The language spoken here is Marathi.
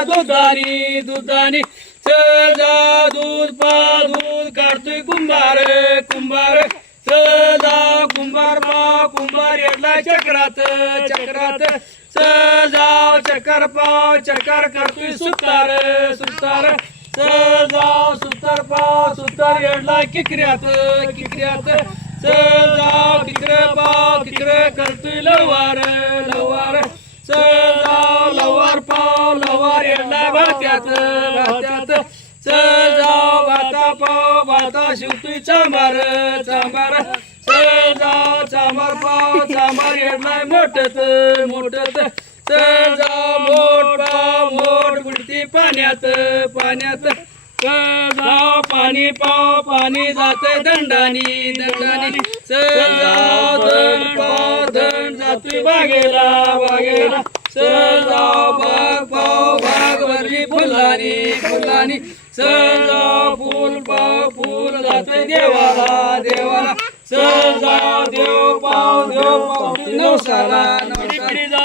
दुधानी दुधानी. सजा दूध पा दूध काढतोय कुंभार कुंभार. सजा कुंभार पाव कुंभार येडला चक्रात चक्रात. सजाव चक्कर पाव चक्कर करतोय सुतार सुतार. स जाव सुतर पाव सुतर येडला किकऱ्यात किकऱ्यात. सजाव किकर पाव किकर करतोय लवार लवार सजाव लवार पाव लवार येडला भात्यात भात्यात. जाव भाता पाव भाता शिवतोय चांबार चांबार. सजाव चांबार पाव चांबार येडलाय मोठत मोठत. सजाव जाव मोठ बुडती पाण्यात पाण्यात. सजाव पाणी पाव पाणी जाते दंडानी दंडानी. सजाव दंड पाव जातोय बागेला बागेला सजाव बाग पाव बाग भरली फुलानी फुलानी. सजाव फुल पाव फुल जाते देवाला देवाला. सजाव देव पाव देव पाव नवसाला नवसाला.